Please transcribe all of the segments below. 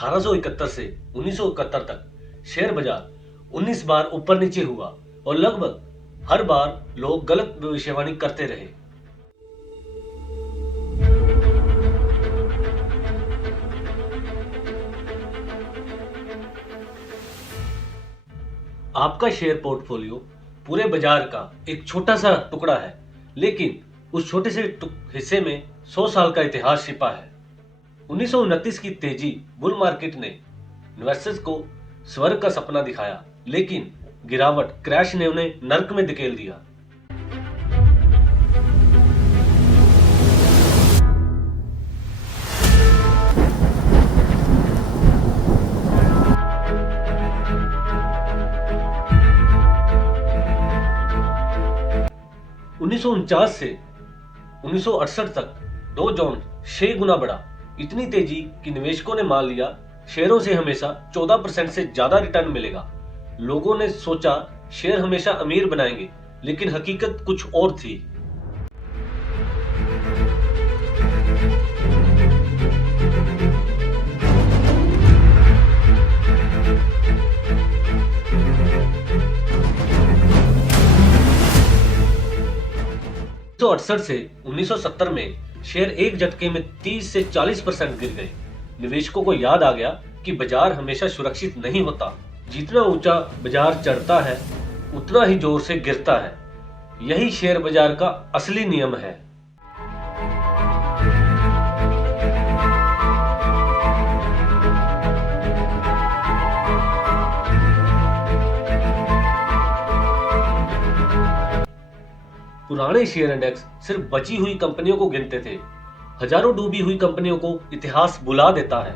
1871 से 1971 तक शेयर बाजार 19 बार ऊपर नीचे हुआ और लगभग हर बार लोग गलत भविष्यवाणी करते रहे। आपका शेयर पोर्टफोलियो पूरे बाजार का एक छोटा सा टुकड़ा है, लेकिन उस छोटे से हिस्से में 100 साल का इतिहास छिपा है। 1929 की तेजी बुल मार्केट ने इन्वेस्टर्स को स्वर्ग का सपना दिखाया, लेकिन गिरावट क्रैश ने उन्हें नर्क में धकेल दिया। उन्नीस से 1968 तक डॉ जोन्स 6 गुना बढ़ा। इतनी तेजी कि निवेशकों ने मान लिया शेयरों से हमेशा 14% से ज्यादा रिटर्न मिलेगा। लोगों ने सोचा शेयर हमेशा अमीर बनाएंगे, लेकिन हकीकत कुछ और थी। से 1970 में शेयर एक झटके में 30 से 40% गिर गए। निवेशकों को याद आ गया कि बाजार हमेशा सुरक्षित नहीं होता। जितना ऊंचा बाजार चढ़ता है उतना ही जोर से गिरता है। यही शेयर बाजार का असली नियम है। पुराने शेयर इंडेक्स सिर्फ बची हुई कंपनियों को गिनते थे। हजारों डूबी हुई कंपनियों को इतिहास बुला देता है।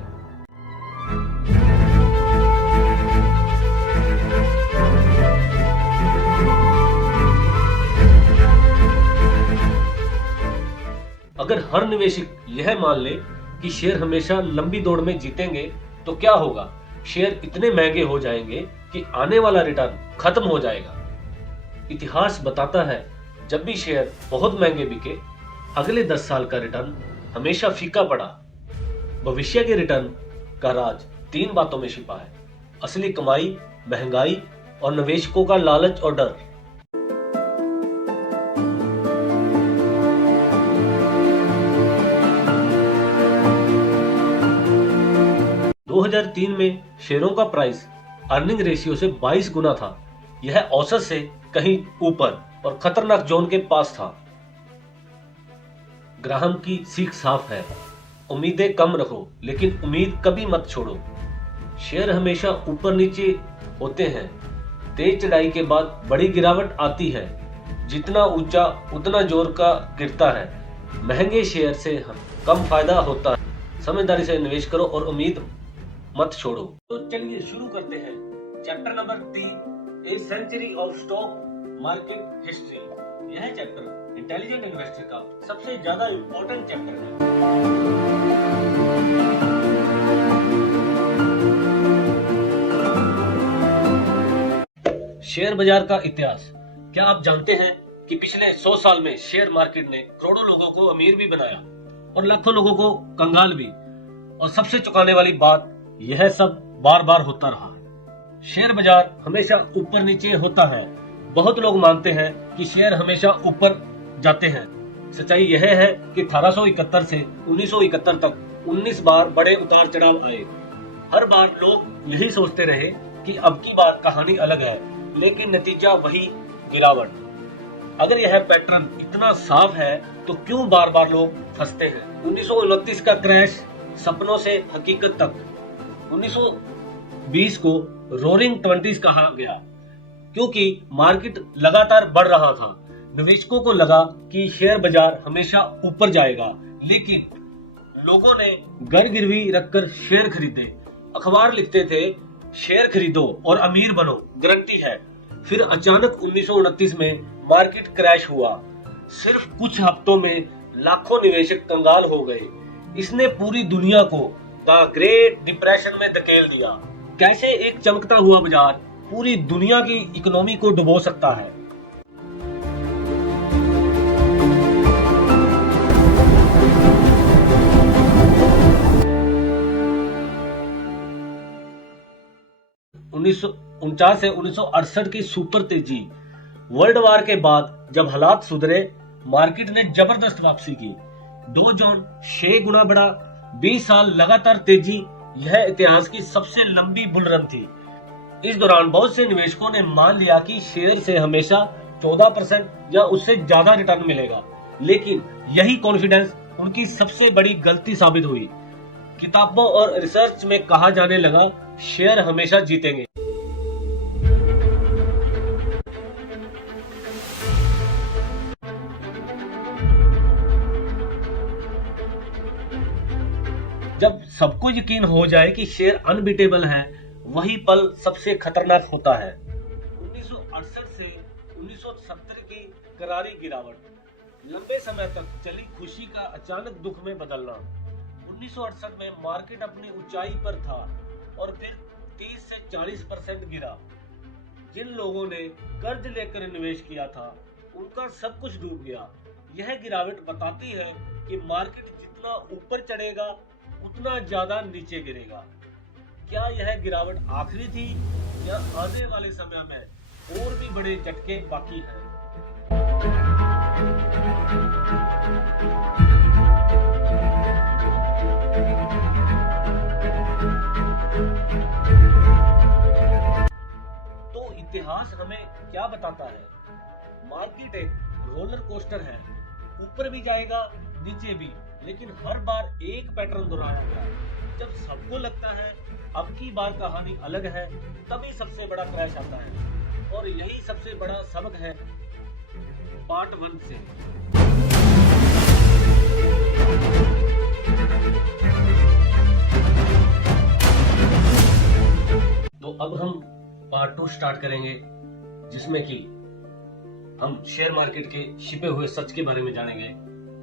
अगर हर निवेशक यह मान ले कि शेयर हमेशा लंबी दौड़ में जीतेंगे, तो क्या होगा? शेयर इतने महंगे हो जाएंगे कि आने वाला रिटर्न खत्म हो जाएगा। इतिहास बताता है, जब भी शेयर बहुत महंगे बिके, अगले 10 साल का रिटर्न हमेशा फीका पड़ा। भविष्य के रिटर्न का राज 3 बातों में छिपा है: असली कमाई, महंगाई और निवेशकों का लालच और डर। दो 2003 में शेयरों का प्राइस अर्निंग रेशियो से 22 गुना था। यह औसत से कहीं ऊपर और खतरनाक जोन के पास था। ग्राहम की सीख साफ है: उम्मीदें कम रखो, लेकिन उम्मीद कभी मत छोड़ो। शेयर हमेशा ऊपर नीचे होते हैं। तेज चढ़ाई के बाद बड़ी गिरावट आती है। जितना ऊंचा उतना जोर का गिरता है। महंगे शेयर से कम फायदा होता है। समझदारी से निवेश करो और उम्मीद मत छोड़ो। तो चलिए शुरू करते हैं chapter number 3, a century of stock market history. यह चैप्टर इंटेलिजेंट इन्वेस्टर का सबसे ज्यादा इंपॉर्टेंट चैप्टर है। शेयर बाजार का इतिहास। क्या आप जानते हैं कि पिछले 100 साल में शेयर मार्केट ने करोड़ों लोगों को अमीर भी बनाया और लाखों लोगों को कंगाल भी। और सबसे चौंकाने वाली बात, यह सब बार बार होता रहा। शेयर बाजार हमेशा ऊपर नीचे होता है। बहुत लोग मानते हैं कि शेयर हमेशा ऊपर जाते हैं। सच्चाई यह है कि 1871 से 1971 तक 19 बार बड़े उतार चढ़ाव आए। हर बार लोग यही सोचते रहे कि अब की बार कहानी अलग है, लेकिन नतीजा वही, गिरावट। अगर यह पैटर्न इतना साफ है तो क्यों बार बार लोग फंसते हैं? 1929 का क्रैश, सपनों से हकीकत तक। 1920 को रोरिंग 20s कहा गया, क्योंकि मार्केट लगातार बढ़ रहा था। निवेशकों को लगा कि शेयर बाजार हमेशा ऊपर जाएगा, लेकिन लोगों ने घर गिरवी रखकर शेयर खरीदे। अखबार लिखते थे, शेयर खरीदो और अमीर बनो, गारंटी है। फिर अचानक 1929 में मार्केट क्रैश हुआ। सिर्फ कुछ हफ्तों में लाखों निवेशक कंगाल हो गए। इसने पूरी दुनिया को द ग्रेट डिप्रेशन में धकेल दिया। कैसे एक चमकता हुआ बाजार पूरी दुनिया की इकोनॉमी को डुबो सकता है? 1949 से 1968 की सुपर तेजी। वर्ल्ड वार के बाद जब हालात सुधरे, मार्केट ने जबरदस्त वापसी की। डो जोन 6 गुना बढ़ा। 20 साल लगातार तेजी, यह इतिहास की सबसे लंबी बुल रन थी। इस दौरान बहुत से निवेशकों ने मान लिया कि शेयर से हमेशा 14% या उससे ज्यादा रिटर्न मिलेगा, लेकिन यही कॉन्फिडेंस उनकी सबसे बड़ी गलती साबित हुई। किताबों और रिसर्च में कहा जाने लगा, शेयर हमेशा जीतेंगे। जब सबको यकीन हो जाए कि शेयर अनबीटेबल है, वही पल सबसे खतरनाक होता है। 1968 से 1970 की करारी गिरावट, लंबे समय तक चली खुशी का अचानक दुख में बदलना। 1968 में मार्केट अपनी ऊंचाई पर था और फिर 30 से 40% गिरा। जिन लोगों ने कर्ज लेकर निवेश किया था, उनका सब कुछ डूब गया। यह गिरावट बताती है कि मार्केट जितना ऊपर चढ़ेगा, उतना ज्यादा नीचे गिरेगा। क्या यह गिरावट आखिरी थी या आने वाले समय में और भी बड़े झटके बाकी हैं? तो इतिहास हमें क्या बताता है? मार्केट एक रोलर कोस्टर है, ऊपर भी जाएगा, नीचे भी, लेकिन हर बार एक पैटर्न दोहराएगा। जब सबको लगता है अब की बार कहानी अलग है, तभी सबसे बड़ा क्रैश आता है। और यही सबसे बड़ा सबक है पार्ट 1 से। तो अब हम पार्ट 2 स्टार्ट करेंगे, जिसमें कि हम शेयर मार्केट के छिपे हुए सच के बारे में जानेंगे।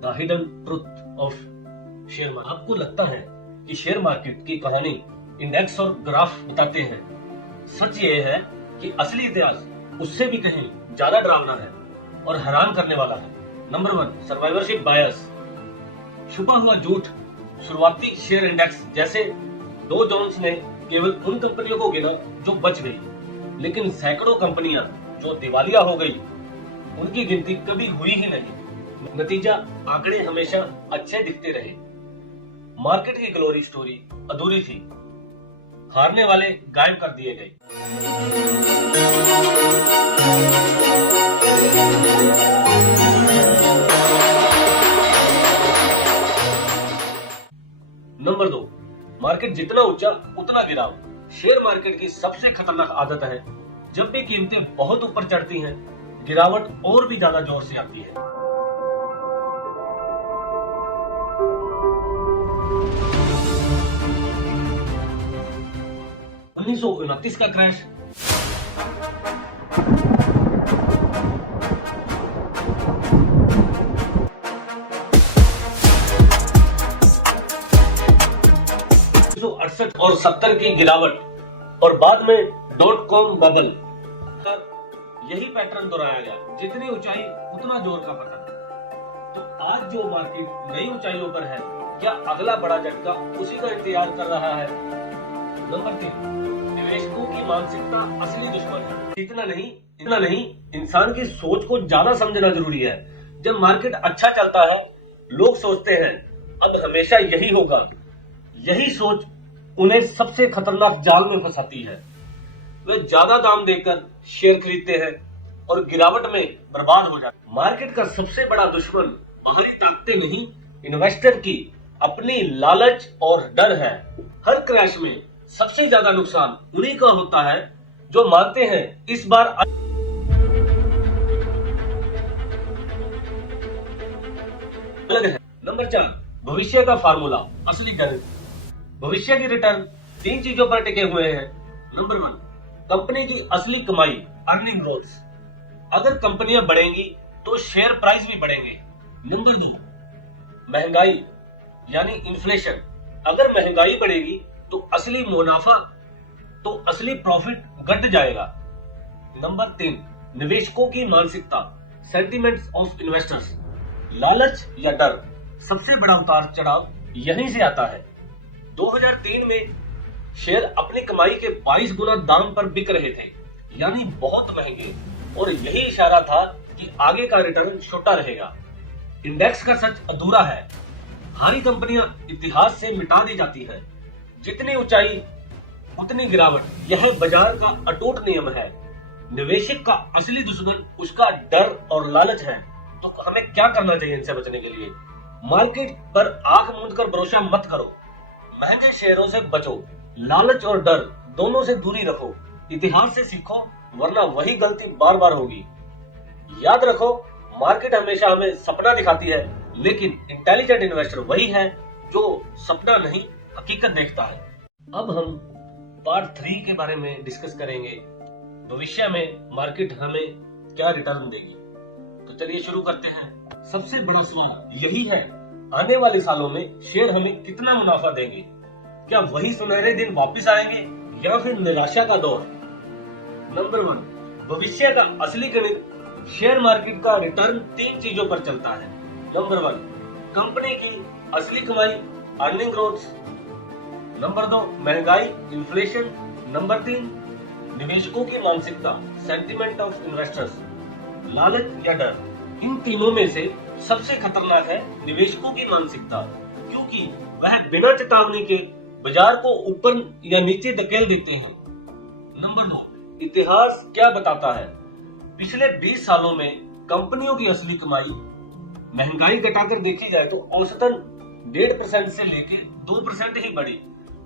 The hidden truth of share market. आपको लगता है कि शेयर मार्केट की कहानी इंडेक्स और ग्राफ बताते हैं? सच ये है कि असली इतिहास उससे भी कहीं ज्यादा डरावना है और हैरान करने वाला है। नंबर 1, सर्वाइवरशिप बायस, छुपा हुआ झूठ। शुरुआती शेयर इंडेक्स जैसे डो जोन्स ने केवल उन कंपनियों को गिना जो बच गई, लेकिन सैकड़ों कंपनियां जो दिवालिया हो गई, उनकी गिनती कभी हुई ही नहीं। नतीजा, आंकड़े हमेशा अच्छे दिखते रहे। मार्केट की ग्लोरी स्टोरी अधूरी थी, हारने वाले गायब कर दिए गए। नंबर 2, मार्केट जितना ऊंचा उतना गिराव। शेयर मार्केट की सबसे खतरनाक आदत है, जब भी कीमतें बहुत ऊपर चढ़ती हैं, गिरावट और भी ज्यादा जोर से आती है। 1929 का क्रैश, और 70 की गिरावट, और बाद में .com बबल। यही पैटर्न दोहराया गया, जितनी ऊंचाई उतना जोर का पतन। तो आज जो मार्केट नई ऊंचाइयों पर है, क्या अगला बड़ा झटका उसी का इंतजार कर रहा है? नंबर 3, निवेशकों की मानसिकता असली दुश्मन है। इतना नहीं, इंसान की सोच को ज्यादा समझना जरूरी है। जब मार्केट अच्छा चलता है, लोग सोचते हैं अब हमेशा यही होगा। यही सोच उन्हें सबसे खतरनाक जाल में फंसाती है। वे ज्यादा दाम देकर शेयर खरीदते हैं और गिरावट में बर्बाद हो जाते हैं। मार्केट का सबसे बड़ा दुश्मन बाहरी ताकतें नहीं, इन्वेस्टर की अपनी लालच और डर है। हर क्रैश में सबसे ज्यादा नुकसान उन्हीं का होता है जो मानते हैं इस बार अलग है। नंबर 4, भविष्य का फार्मूला, असली गणित। भविष्य की रिटर्न 3 चीजों पर टिके हुए हैं। नंबर 1, कंपनी की असली कमाई, अर्निंग ग्रोथ। अगर कंपनियां बढ़ेंगी तो शेयर प्राइस भी बढ़ेंगे। नंबर 2, महंगाई यानी इन्फ्लेशन। अगर महंगाई बढ़ेगी तो असली मुनाफा, तो असली प्रॉफिट घट जाएगा। नंबर 3, निवेशकों की मानसिकता, सेंटिमेंट्स ऑफ इन्वेस्टर्स। लालच या डर, सबसे बड़ा उतार चढ़ाव यहीं से आता है। 2003 में शेयर अपनी कमाई के 22 गुना दाम पर बिक रहे थे, यानी बहुत महंगे, और यही इशारा था कि आगे का रिटर्न छोटा रहेगा। इंडेक्स का सच अधूरा है। हारी कंपनियां इतिहास से मिटा दी जाती हैं। जितनी ऊंचाई उतनी गिरावट, यह बाजार का अटूट नियम है। निवेशक का असली दुश्मन उसका डर और लालच है। तो हमें क्या करना चाहिए इनसे बचने के लिए? मार्केट पर आंख मूंद कर भरोसा मत करो, महंगे शेयरों से बचो, लालच और डर दोनों से दूरी रखो, इतिहास से सीखो, वरना वही गलती बार बार होगी। याद रखो, मार्केट हमेशा हमें सपना दिखाती है, लेकिन इंटेलिजेंट इन्वेस्टर वही है जो सपना नहीं हकीकत देखता है। अब हम पार्ट 3 के बारे में डिस्कस करेंगे। भविष्य में मार्केट हमें क्या रिटर्न देगी। तो चलिए शुरू करते हैं। सबसे बड़ा सवाल यही है, आने वाले सालों में शेयर हमें कितना मुनाफा देंगे? क्या वही सुनहरे दिन वापस आएंगे या फिर निराशा का दौर? नंबर 1, भविष्य का असली गणित। शेयर मार्केट का रिटर्न 3 चीजों पर चलता है। नंबर 1, कंपनी की असली कमाई, अर्निंग ग्रोथ। नंबर 2, महंगाई, इन्फ्लेशन। नंबर 3, निवेशकों की मानसिकता, सेंटिमेंट ऑफ इन्वेस्टर्स, लालच या डर। इन तीनों में से सबसे खतरनाक है निवेशकों की मानसिकता, क्योंकि वह बिना चेतावनी के बाजार को ऊपर या नीचे धकेल देते हैं। नंबर 2, इतिहास क्या बताता है? पिछले 20 सालों में कंपनियों की असली कमाई महंगाई घटाकर देखी जाए तो औसतन 1.5% से लेकर 2% ही बढ़ी।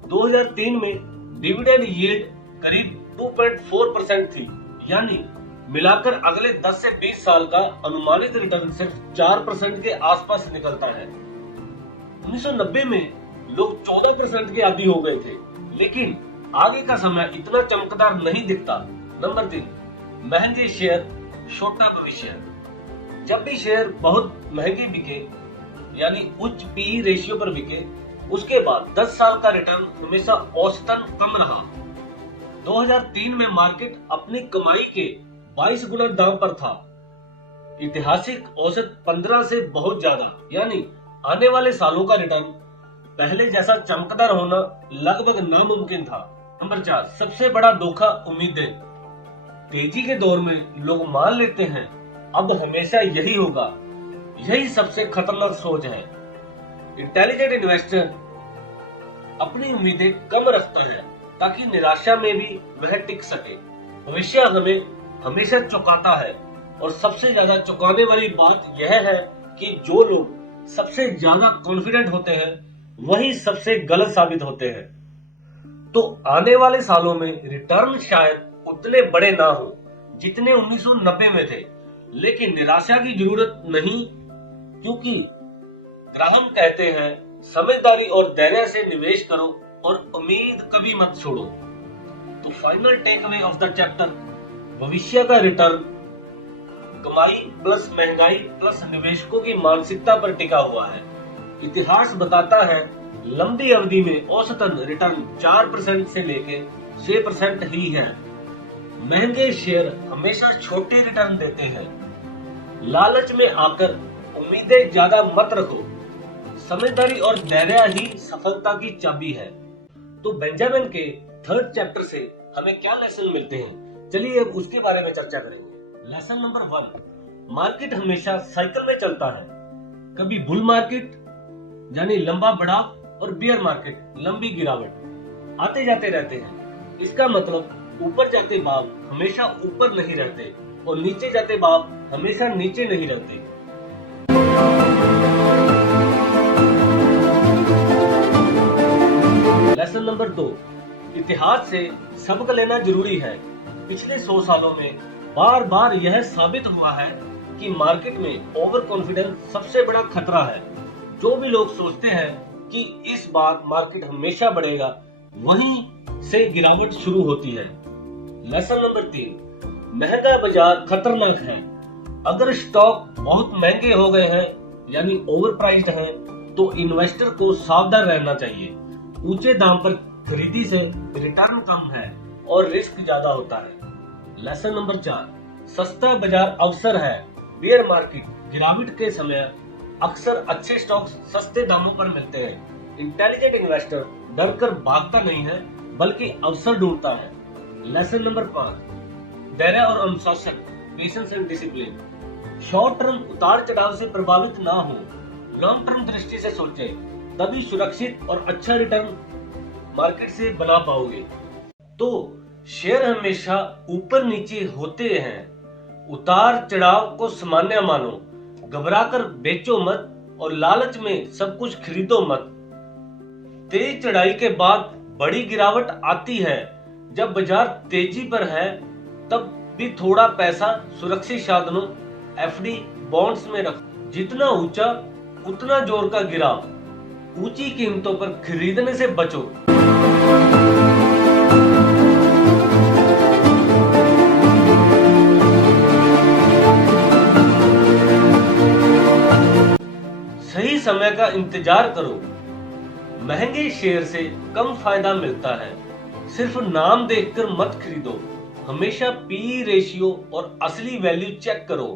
2003 में डिविडेंड यील्ड करीब 2.4% थी, यानी मिलाकर अगले 10 से 20 साल का अनुमानित रिटर्न सिर्फ 4% के आसपास निकलता है। 1990 में लोग 14% के आदी हो गए थे, लेकिन आगे का समय इतना चमकदार नहीं दिखता। नंबर 3, महंगे शेयर, छोटा भविष्य। जब भी शेयर बहुत महंगे बिके, यानी उच्च पीई रेशियो पर बिके, उसके बाद 10 साल का रिटर्न हमेशा औसतन कम रहा। 2003 में मार्केट अपनी कमाई के 22 गुना दाम पर था। ऐतिहासिक औसत 15 से बहुत ज्यादा, यानी आने वाले सालों का रिटर्न पहले जैसा चमकदार होना लगभग नामुमकिन था। नंबर 4, सबसे बड़ा धोखा, उम्मीदें। तेजी के दौर में लोग मान लेते हैं अब हमेशा यही होगा। यही सबसे खतरनाक सोच है। इंटेलिजेंट इन्वेस्टर अपनी उम्मीदें कम रखता है ताकि निराशा में भी वह टिक सके। भविष्य हमें हमेशा चौंकाता है, और सबसे ज्यादा चौंकाने वाली बात यह है कि जो लोग सबसे ज्यादा कॉन्फिडेंट होते हैं वही सबसे गलत साबित होते हैं। तो आने वाले सालों में रिटर्न शायद उतने बड़े ना हो जितने 1990 में थे, लेकिन निराशा की जरूरत नहीं, क्योंकि ग्राहम कहते हैं समझदारी और धैर्य से निवेश करो और उम्मीद कभी मत छोड़ो। तो final takeaway of the chapter, भविष्य का रिटर्न कमाई प्लस महंगाई प्लस निवेशकों की मानसिकता पर टिका हुआ है। इतिहास बताता है लंबी अवधि में औसतन रिटर्न 4% से लेकर 6% ही है। महंगे शेयर हमेशा छोटे रिटर्न देते हैं। लालच में आकर उम्मीदें ज्यादा मत रखो। समझदारी और धैर्य ही सफलता की चाबी है। तो बेंजामिन के 3rd चैप्टर से हमें क्या लेसन मिलते हैं, चलिए अब उसके बारे में चर्चा करेंगे। लेसन नंबर 1, मार्केट हमेशा साइकिल में चलता है। कभी बुल मार्केट यानी लंबा बढ़ाव और बियर मार्केट लंबी गिरावट आते जाते रहते हैं। इसका मतलब ऊपर जाते भाव हमेशा ऊपर नहीं रहते और नीचे जाते भाव हमेशा नीचे नहीं रहते। लेसन नंबर 2, इतिहास से सबक लेना जरूरी है। पिछले 100 सालों में बार बार यह साबित हुआ है कि मार्केट में ओवर कॉन्फिडेंस सबसे बड़ा खतरा है। जो भी लोग सोचते हैं कि इस बार मार्केट हमेशा बढ़ेगा, वहीं से गिरावट शुरू होती है। लेसन नंबर 3, महंगा बाजार खतरनाक है। अगर स्टॉक बहुत महंगे हो गए हैं यानी ओवर प्राइस्ड हैं, तो इन्वेस्टर को सावधान रहना चाहिए। ऊंचे दाम पर खरीदी से रिटर्न कम है और रिस्क ज्यादा होता है। लेसन नंबर 4, सस्ता बाजार अवसर है। बेयर मार्केट गिरावट के समय अक्सर अच्छे स्टॉक्स सस्ते दामों पर मिलते हैं। इंटेलिजेंट इन्वेस्टर डर कर भागता नहीं है, बल्कि अवसर ढूंढता है। लेसन नंबर 5, धैर्य और अनुशासन, patience and discipline. Short term उतार चढ़ाव से प्रभावित ना हो, लॉन्ग टर्म दृष्टि से सोचें, तभी सुरक्षित और अच्छा रिटर्न मार्केट से बना पाओगे। तो शेयर हमेशा ऊपर नीचे होते हैं, उतार चढ़ाव को सामान्य मानो, घबराकर बेचो मत और लालच में सब कुछ खरीदो मत। तेज चढ़ाई के बाद बड़ी गिरावट आती है। जब बाजार तेजी पर है तब भी थोड़ा पैसा सुरक्षित साधनों, एफडी, बॉन्ड्स में रखो। जितना ऊंचा उतना जोर का गिराव, ऊंची कीमतों पर खरीदने से बचो। सही समय का इंतजार करो, महंगे शेयर से कम फायदा मिलता है। सिर्फ नाम देखकर मत खरीदो, हमेशा पी रेशियो और असली वैल्यू चेक करो।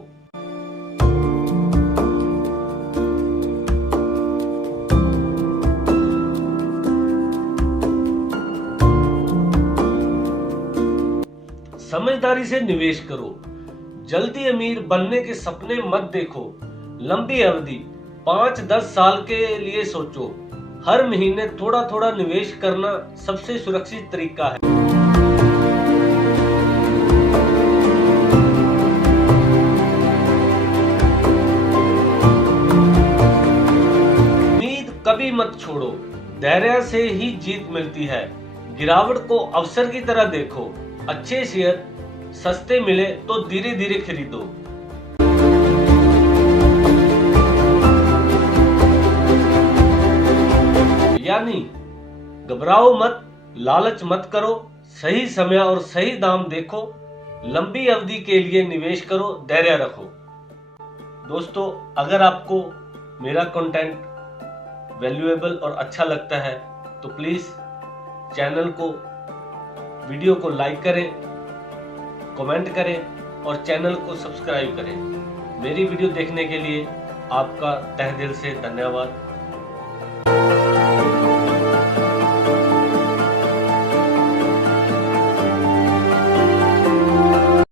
समझदारी से निवेश करो, जल्दी अमीर बनने के सपने मत देखो। लंबी अवधि 5-10 साल के लिए सोचो। हर महीने थोड़ा थोड़ा निवेश करना सबसे सुरक्षित तरीका है। उम्मीद कभी मत छोड़ो, धैर्य से ही जीत मिलती है। गिरावट को अवसर की तरह देखो, अच्छे शेयर सस्ते मिले तो धीरे धीरे खरीदो। यानी घबराओ मत, लालच मत करो, सही समय और सही दाम देखो, लंबी अवधि के लिए निवेश करो, धैर्य रखो। दोस्तों, अगर आपको मेरा कंटेंट वैल्यूएबल और अच्छा लगता है तो प्लीज चैनल को, वीडियो को लाइक करें, कमेंट करें और चैनल को सब्सक्राइब करें। मेरी वीडियो देखने के लिए आपका तहे दिल से धन्यवाद।